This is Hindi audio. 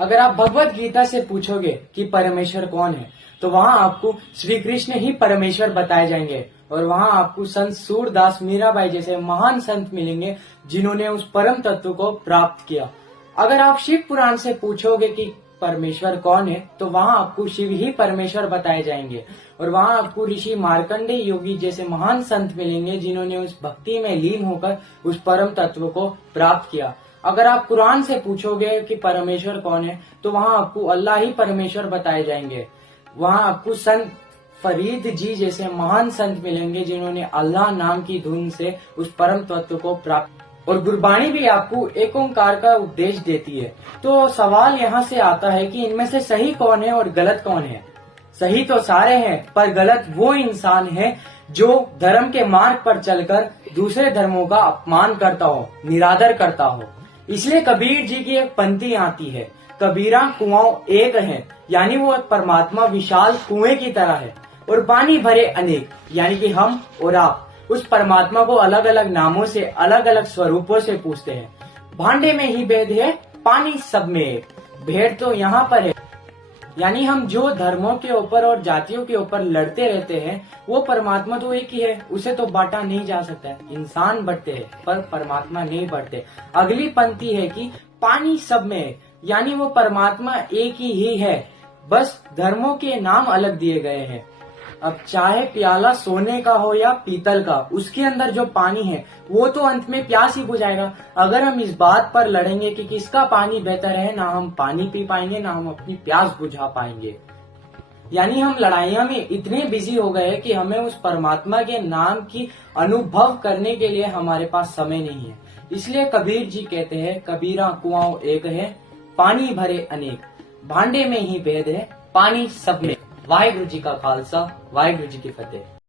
अगर आप भगवत गीता से पूछोगे कि परमेश्वर कौन है, तो वहाँ आपको श्री कृष्ण ही परमेश्वर बताए जाएंगे। और वहाँ आपको संत सूरदास मीराबाई जैसे महान संत मिलेंगे जिन्होंने उस परम तत्व को प्राप्त किया। अगर आप शिव पुराण से पूछोगे कि परमेश्वर कौन है, तो वहाँ आपको शिव ही परमेश्वर बताए जाएंगे। और वहाँ आपको ऋषि मार्कंडे योगी जैसे महान संत मिलेंगे जिन्होंने उस भक्ति में लीन होकर उस परम तत्व को प्राप्त किया। अगर आप कुरान से पूछोगे कि परमेश्वर कौन है, तो वहाँ आपको अल्लाह ही परमेश्वर बताए जाएंगे। वहाँ आपको संत फरीद जी जैसे महान संत मिलेंगे जिन्होंने अल्लाह नाम की धुन से उस परम तत्व को प्राप्त। और गुरबाणी भी आपको एक ओंकार का उपदेश देती है। तो सवाल यहाँ से आता है कि इनमें से सही कौन है और गलत कौन है। सही तो सारे हैं, पर गलत वो इंसान है जो धर्म के मार्ग पर चलकर दूसरे धर्मों का अपमान करता हो, निरादर करता हो। इसलिए कबीर जी की एक पंक्ति आती है, कबीरा कुआं एक है, यानी वो परमात्मा विशाल कुएं की तरह है और पानी भरे अनेक, यानी कि हम और आप उस परमात्मा को अलग अलग नामों से, अलग अलग स्वरूपों से पूछते हैं। भांडे में ही भेद है, पानी सब में एक। भेद तो यहाँ पर है, यानी हम जो धर्मों के ऊपर और जातियों के ऊपर लड़ते रहते हैं, वो परमात्मा तो एक ही है, उसे तो बांटा नहीं जा सकता है। इंसान बढ़ते हैं पर परमात्मा नहीं बढ़ते। अगली पंक्ति है कि पानी सब में एक, यानी वो परमात्मा एक ही है, बस धर्मों के नाम अलग दिए गए हैं। अब चाहे प्याला सोने का हो या पीतल का, उसके अंदर जो पानी है वो तो अंत में प्यास ही बुझाएगा। अगर हम इस बात पर लड़ेंगे कि किसका पानी बेहतर है, ना हम पानी पी पाएंगे, ना हम अपनी प्यास बुझा पाएंगे। यानी हम लड़ाइयां में इतने बिजी हो गए कि हमें उस परमात्मा के नाम की अनुभव करने के लिए हमारे पास समय नहीं है। इसलिए कबीर जी कहते हैं, कबीरा कुआं एक है, पानी भरे अनेक, भांडे में ही भेद है, पानी सब में। वाहिगुरु जी का खालसा, वाहिगुरु जी की फतेह।